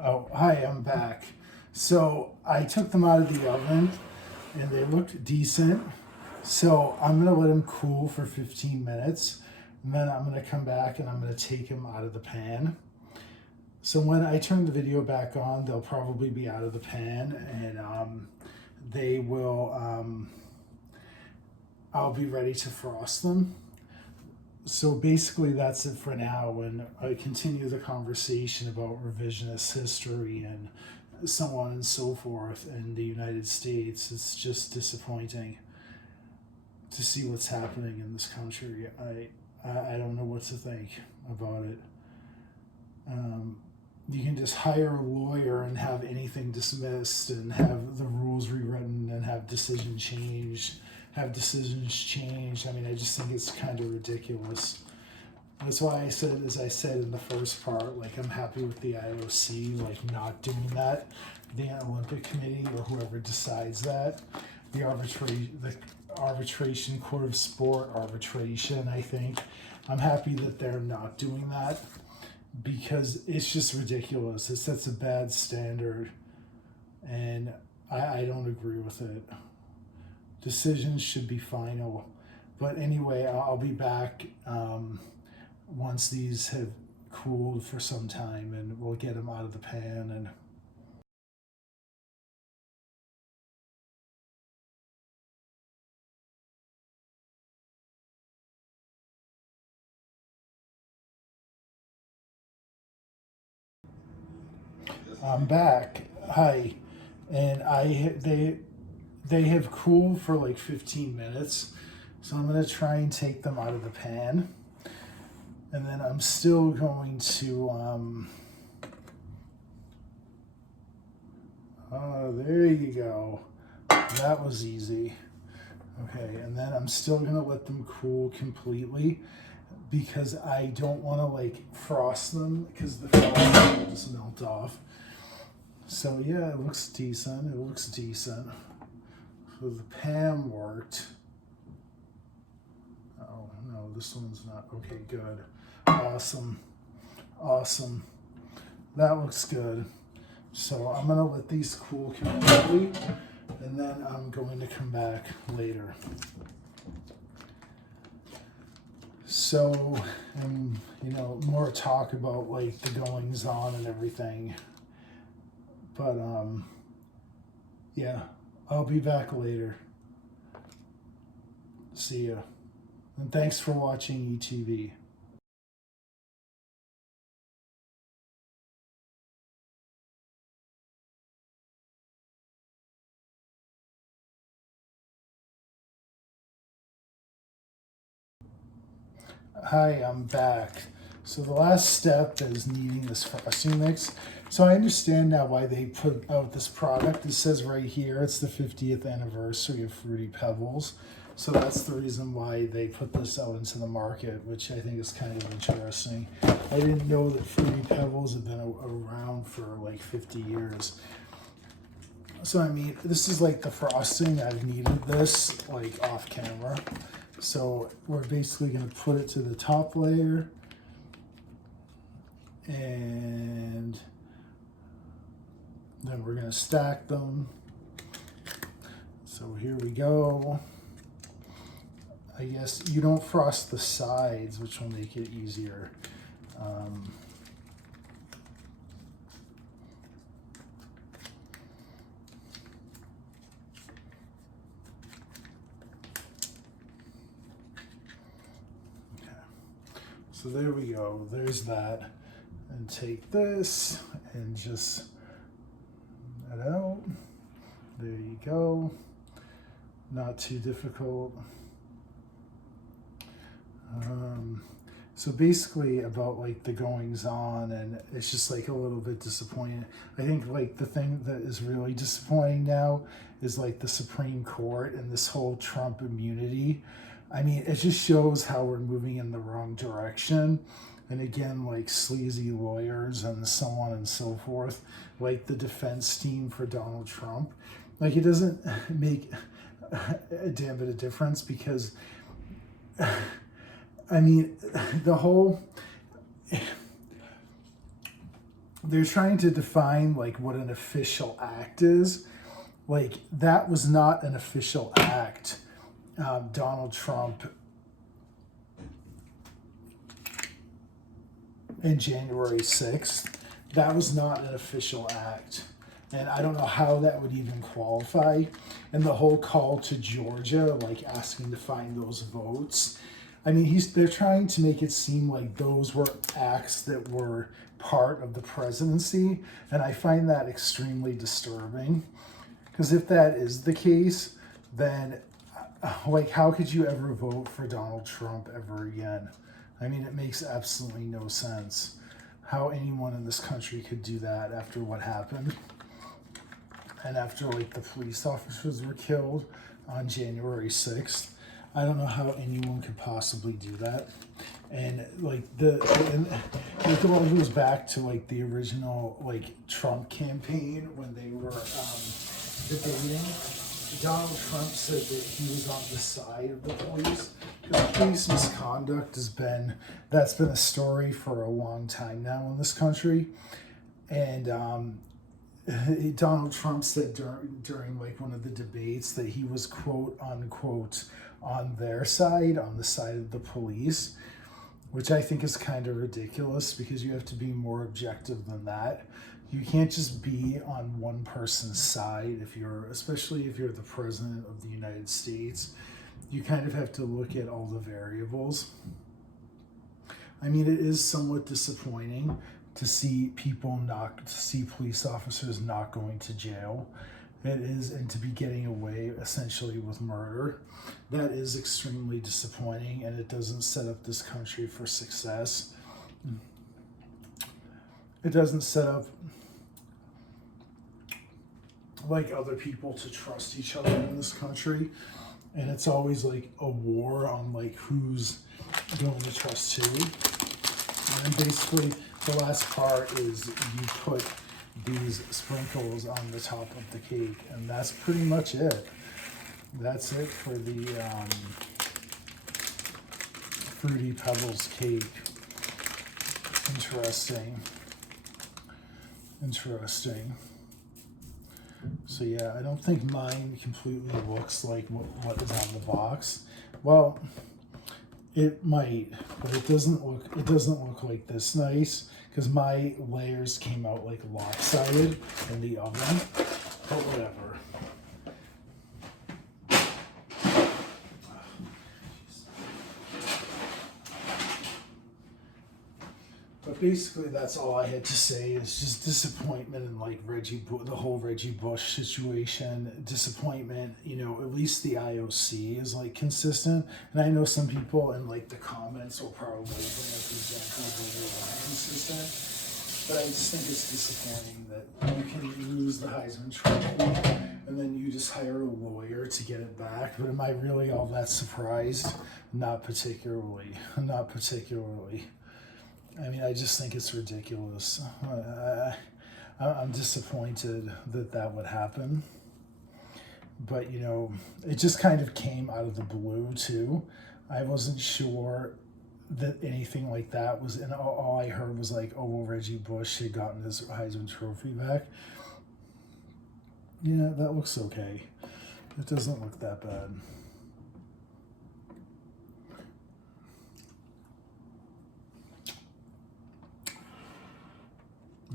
Oh, hi, I'm back. So I took them out of the oven and they looked decent. So I'm gonna let them cool for 15 minutes and then I'm gonna come back and I'm gonna take them out of the pan. So when I turn the video back on, they'll probably be out of the pan and they will, I'll be ready to frost them. So basically that's it for now, and I continue the conversation about revisionist history and so on and so forth in the United States. It's just disappointing to see what's happening in this country. I don't know what to think about it. You can just hire a lawyer and have anything dismissed and have the rules rewritten and have decisions changed. I mean, I just think it's kind of ridiculous. That's why I said, as I said in the first part, like I'm happy with the IOC, like not doing that. The Olympic Committee or whoever decides that, the arbitration court of sport arbitration. I think I'm happy that they're not doing that because it's just ridiculous. It sets a bad standard, and I don't agree with it. Decisions should be final. But anyway, I'll be back once these have cooled for some time and we'll get them out of the pan. And I'm back. Hi. And they have cooled for like 15 minutes. So I'm going to try and take them out of the pan. And then I'm still going to, oh, there you go. That was easy. Okay, and then I'm still going to let them cool completely because I don't want to like frost them because the frost will just melt off. So yeah, it looks decent. So the pan worked. Oh no, this one's not. Okay, good. Awesome. That looks good. So I'm gonna let these cool completely and then I'm going to come back later. So, more talk about like the goings on and everything. But yeah, I'll be back later. See ya. And thanks for watching ETV. Hi, I'm back. So the last step is kneading this frosting mix. So I understand now why they put out this product. It says right here it's the 50th anniversary of Fruity Pebbles. So that's the reason why they put this out into the market, which I think is kind of interesting. I didn't know that Fruity Pebbles have been around for like 50 years. So I mean, this is like the frosting. I've kneaded this like off camera. So we're basically going to put it to the top layer and then we're going to stack them. So here we go. I guess you don't frost the sides, which will make it easier. So there we go, there's that. And take this and just that out. There you go. Not too difficult. So basically about like the goings on, and it's just like a little bit disappointing. I think like the thing that is really disappointing now is like the Supreme Court and this whole Trump immunity. I mean, it just shows how we're moving in the wrong direction. And again, like sleazy lawyers and so on and so forth, like the defense team for Donald Trump. Like it doesn't make a damn bit of difference because, I mean, the whole they're trying to define like what an official act is. Like, that was not an official act. Donald Trump in January 6th, that was not an official act. And I don't know how that would even qualify. And the whole call to Georgia, like asking to find those votes. I mean, they're trying to make it seem like those were acts that were part of the presidency. And I find that extremely disturbing. Because if that is the case, then like, how could you ever vote for Donald Trump ever again? I mean, it makes absolutely no sense how anyone in this country could do that after what happened. And after like the police officers were killed on January 6th. I don't know how anyone could possibly do that. And like it all goes back to like the original like Trump campaign when they were debating. Donald Trump said that he was on the side of the police because police misconduct that's been a story for a long time now in this country. And Donald Trump said during like one of the debates that he was quote unquote on their side, on the side of the police, which I think is kind of ridiculous because you have to be more objective than that. You can't just be on one person's side especially if you're the president of the United States. You kind of have to look at all the variables. I mean, it is somewhat disappointing to see police officers not going to jail. It is, and to be getting away essentially with murder. That is extremely disappointing, and it doesn't set up this country for success. It doesn't set up like other people to trust each other in this country. And it's always like a war on like who's going to trust who. And basically the last part is you put these sprinkles on the top of the cake, and that's pretty much it. That's it for the Fruity Pebbles cake. Interesting. So yeah, I don't think mine completely looks like what is on the box. Well, it might, but it doesn't look like this nice because my layers came out like lopsided in the oven. But whatever. But basically, that's all I had to say. Is just disappointment in like the whole Reggie Bush situation. Disappointment, at least the IOC is like consistent. And I know some people in like the comments will probably bring up the example of they're inconsistent. But I just think it's disappointing that you can lose the Heisman Trophy and then you just hire a lawyer to get it back. But am I really all that surprised? Not particularly. I mean, I just think it's ridiculous. I'm disappointed that would happen. But, it just kind of came out of the blue, too. I wasn't sure that anything like that was, and all I heard was like, oh, well, Reggie Bush had gotten his Heisman Trophy back. Yeah, that looks okay. It doesn't look that bad.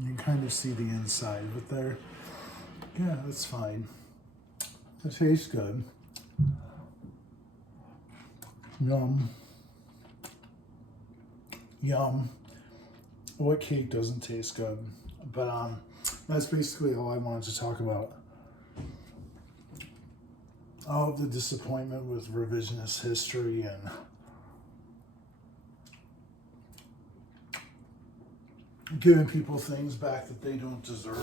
You can kind of see the inside of it there. Yeah, that's fine. It tastes good. Yum. What cake doesn't taste good? But that's basically all I wanted to talk about. All of the disappointment with revisionist history and giving people things back that they don't deserve.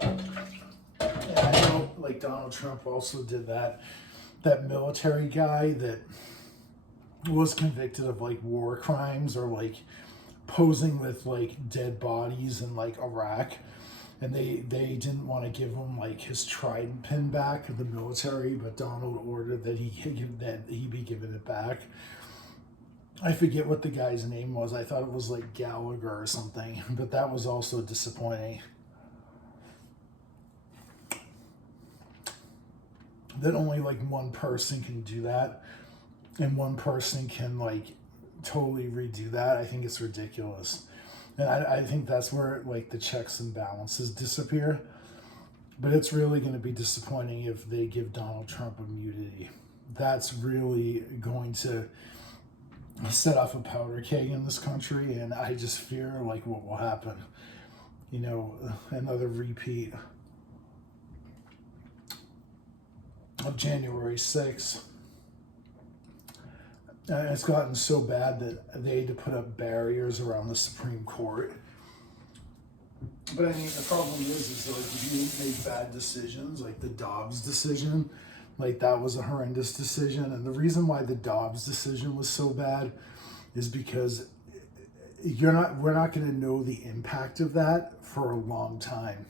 And I know, like, Donald Trump also did that military guy that was convicted of, like, war crimes or, like, posing with, like, dead bodies in, like, Iraq. And they didn't want to give him, like, his trident pin back of the military, but Donald ordered that he be given it back. I forget what the guy's name was. I thought it was like Gallagher or something, but that was also disappointing. That only like one person can do that, and one person can like totally redo that. I think it's ridiculous. And I think that's where like the checks and balances disappear. But it's really going to be disappointing if they give Donald Trump immunity. That's really going to set off a powder keg in this country, and I just fear like what will happen. You know, another repeat of January 6th. It's gotten so bad that they had to put up barriers around the Supreme Court. But I mean, the problem is like if you make bad decisions, like the Dobbs decision, like that was a horrendous decision. And the reason why the Dobbs decision was so bad is because we're not going to know the impact of that for a long time.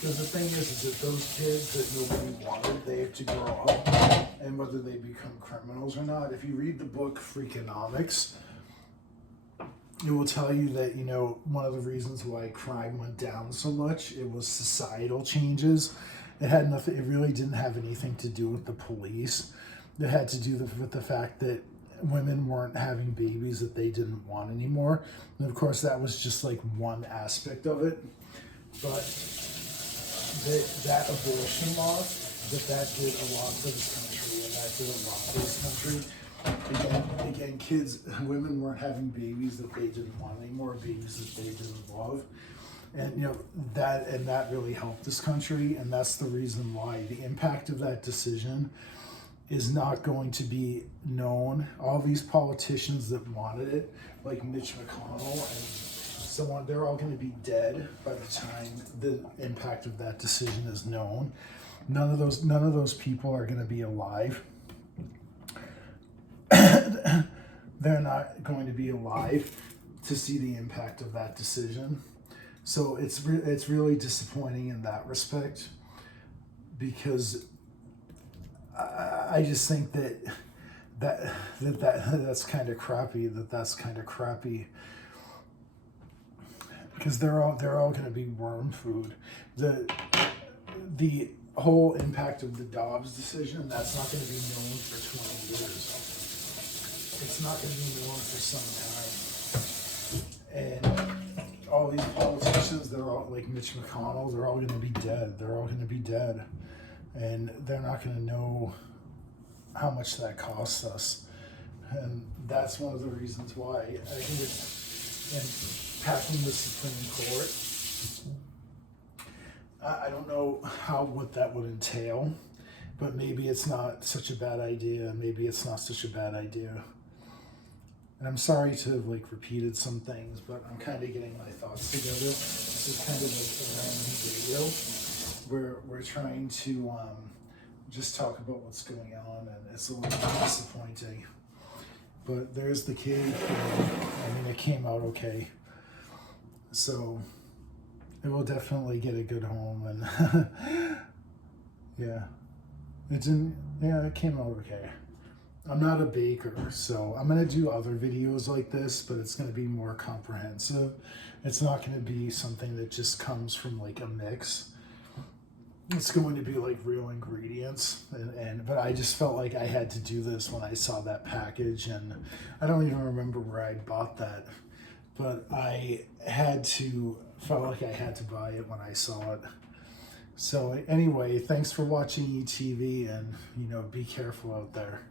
Because the thing is that those kids that nobody wanted, they have to grow up, and whether they become criminals or not. If you read the book Freakonomics, it will tell you that, you know, one of the reasons why crime went down so much, it was societal changes. It had nothing. It really didn't have anything to do with the police. It had to do with the fact that women weren't having babies that they didn't want anymore. And of course, that was just like one aspect of it. But that abortion law, that did a lot for this country, and that did a lot for this country. Again, kids, women weren't having babies that they didn't want anymore, babies that they didn't love. And you know, that really helped this country, and that's the reason why the impact of that decision is not going to be known. All these politicians that wanted it, like Mitch McConnell and so on, they're all going to be dead by the time the impact of that decision is known. None of those people are going to be alive. They're not going to be alive to see the impact of that decision. So it's really disappointing in that respect, because I just think that's kind of crappy. That's kind of crappy. Because they're all going to be worm food. The whole impact of the Dobbs decision, that's not going to be known for 20 years. It's not going to be known for some time. And all these politicians, they're all like Mitch McConnell, they're all going to be dead. They're all going to be dead. And they're not going to know how much that costs us. And that's one of the reasons why I think it's packing the Supreme Court. I don't know what that would entail, but maybe it's not such a bad idea. Maybe it's not such a bad idea. And I'm sorry to have like repeated some things, but I'm kind of getting my thoughts together. This is kind of like a random video where we're trying to just talk about what's going on, and it's a little disappointing. But there's the cake. I mean, it came out okay. So it will definitely get a good home, and yeah, it came out okay. I'm not a baker, so I'm gonna do other videos like this, but it's gonna be more comprehensive. It's not gonna be something that just comes from like a mix. It's going to be like real ingredients, but I just felt like I had to do this when I saw that package, and I don't even remember where I bought that. But I felt like I had to buy it when I saw it. So anyway, thanks for watching ETV, and be careful out there,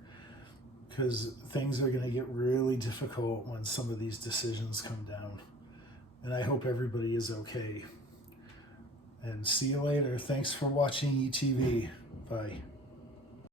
because things are going to get really difficult when some of these decisions come down. And I hope everybody is okay. And see you later. Thanks for watching ETV. Bye.